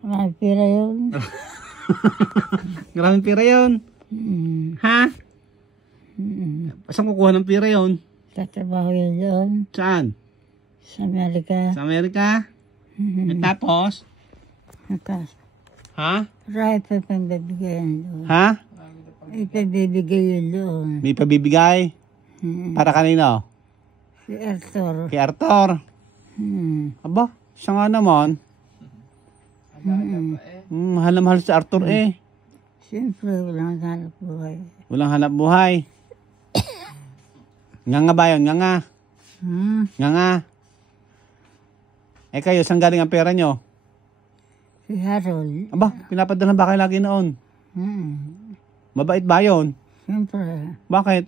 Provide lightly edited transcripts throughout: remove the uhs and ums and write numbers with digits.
Maraming pira yun. Maraming pira yun. Ha? Saan kukuha ng pira yun? Tatrabaho yun doon. Saan? Sa Amerika. Sa Amerika? At tapos? Tapos, Ha? marami pa pambibigay yun doon. Ha? Ipabibigay yun doon. May pabibigay? Para kanino? Si Arthur. Kay Arthur. Aba, siya nga naman. Mahal na mahal si Arthur eh. Siyempre, walang hanap buhay. Walang hanap buhay. Nga ba yun? Nga. Nga. Eh kayo, saan galing ang pera nyo? Si Harold. Aba, pinapadala ba kayo lagi noon? Mabait ba yun? Siyempre. Bakit?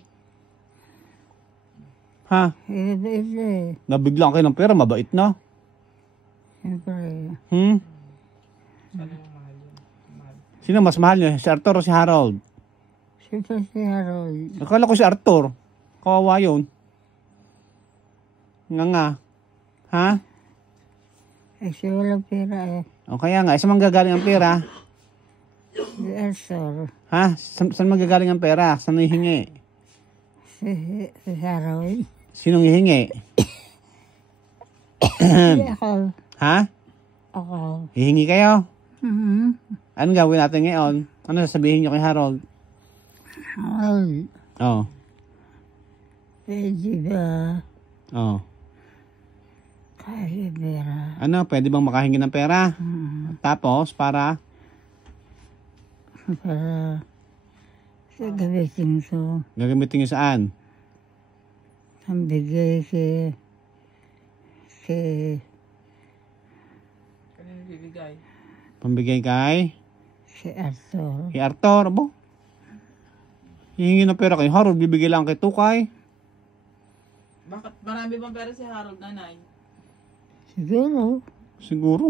Ha? Ibait eh. Nabiglang kayo ng pera, mabait na. Siyempre. Sino mas mahal nyo? Si Arthur o si Harold? Siyempre si Harold. Akala ko si Arthur. Kawawa yun. Nga. Ha? Eh, siya walang pera eh. O kaya nga, saan manggagaling ang pera? Si Arthur. Ha? Saan manggagaling ang pera? Saan hihingi? Si Harold. Sinong hihingi? Si ako. Ha? Ako. Hihingi kayo? Anong gawin natin ngayon? Ano sasabihin nyo kay Harold? Harold. Oo. Pwede ba Oo. kahit pera? Ano, pwede bang makahingi ng pera? Tapos, para? Para sa gamitin ko. Gagamitin nyo saan? Ang bigay si Kanino bibigay? Pambigay kay? si Arthur. Kay Arthur, abo? Hihingi ng pera kay Harold, bibigay lang kay Tukay. Bakit marami bang pera si Harold, nanay? Siguro.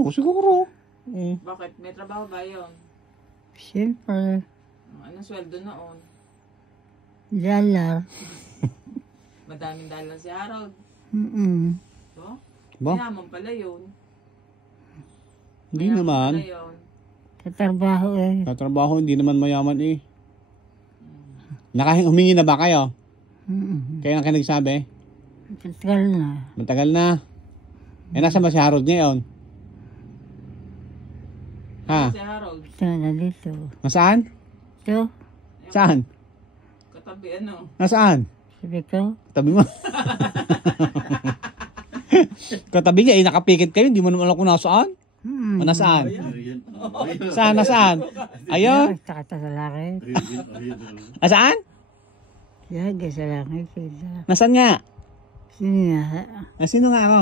Siguro. Bakit? May trabaho ba yun? Siyempre. Anong sweldo noon? Dollar. Madaming dalang si Harold. So? Ba? Mayaman pala yun. Hindi Mayaman naman. pala yun. Tatrabaho eh. Katrabaho, hindi naman mayaman eh. Humingi na ba kayo? Kaya na kayo nagsabi? Tatragal na. Matagal na. Eh, nasa ba si Harold ngayon? Ha? Si Harold, Ito na dito. Nasaan? Ito. Saan? katabi ano? Nasaan? Sabi ko. Katabi mo. Katabi niya, eh, nakapikit kayo. Hindi mo naman alam kung nasaan. O, nasaan? Nasaan? Ayun. Takata sa langit. Nasaan? Yaga sa langit sila. Nasaan nga? Sino nga? Sino nga ako?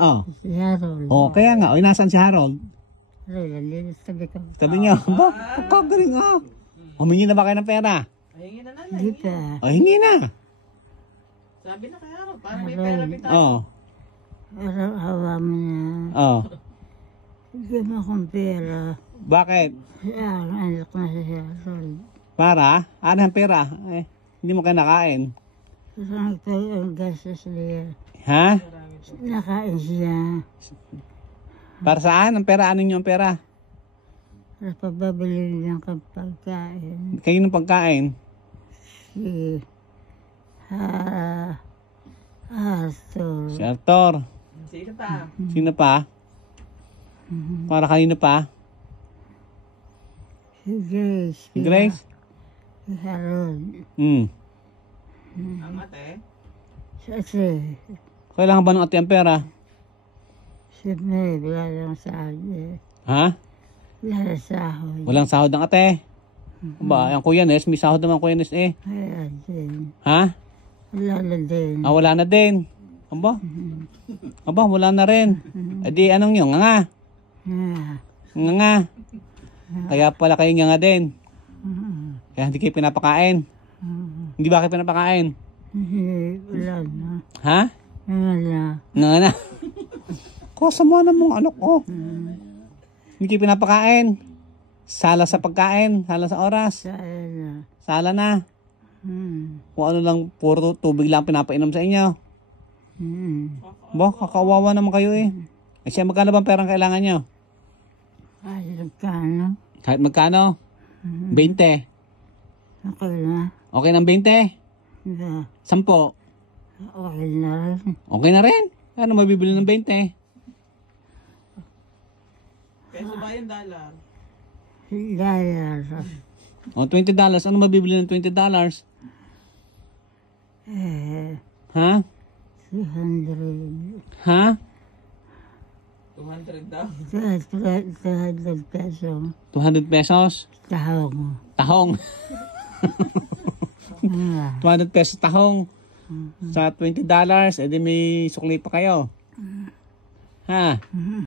Oh. Si Harold. Oh, kaya nga. O, nasaan si Harold? Harold, nandito sabi ko. Sabi niya, ba? Kagaling ah. Humingi na ba kayo ng pera? Hingi na nanay. Hindi pa. O, hingi na. Sabi na kay Harold, parang may pera bitaw. Oh. Araw-awa mo na. Oh. Bigyan mo akong pera. Bakit? Ang anak na si Harold. Para? Ano ang pera? Eh, hindi mo kayo nakain. Saan ito ang gastos niya? Ha? Nakain siya. Para saan? Ang pera? Ano yung pera? Para pababili ng pagkain. Kayo ng pagkain? Si Arthur. Si Arthur. Sino pa? Sino pa? Para kanino pa? Si Grace. Si Grace? Si Harold. Ang ate? Si Kailangan ba ng ate ang pera? Si May, wala lang sahod eh. Ha? Wala lang sahod. Walang sahod ng ate. Ba, ang Kuya Nes, may sahod naman Kuya Nes eh. Wala din. Ha? Wala na din. Ah, wala na din. Aba? Aba, wala na rin. E di, anong yun? Nga. Nga. Kaya pala kayo nga din. Kaya hindi kayo pinapakain. Hindi ba kayo pinapakain? Wala na. Ha? Wala. Nga na. Kasama na mong anak ko. Hindi kayo pinapakain. Sala sa pagkain. Sala sa oras. Sana. Sala na. Kung ano lang, puro tubig lang pinapainom sa inyo. Ba, kakawawa naman kayo eh. Eh siya, magkano bang perang kailangan nyo? Kahit magkano. Kahit magkano? 20. Okay na. Okay ng 20? Yeah. 10. Okay na rin. Okay na rin. Ano mabibili ng 20? Peso ba yung dollar? Dahil O, $20. Ano mabibili ng $20? Ha? 300. Ha? 200 daw. 300 peso. 200 pesos? Tahong. Tahong. Yeah. 200 pesos tahong. Sa $20, edi may sukli pa kayo. Ha?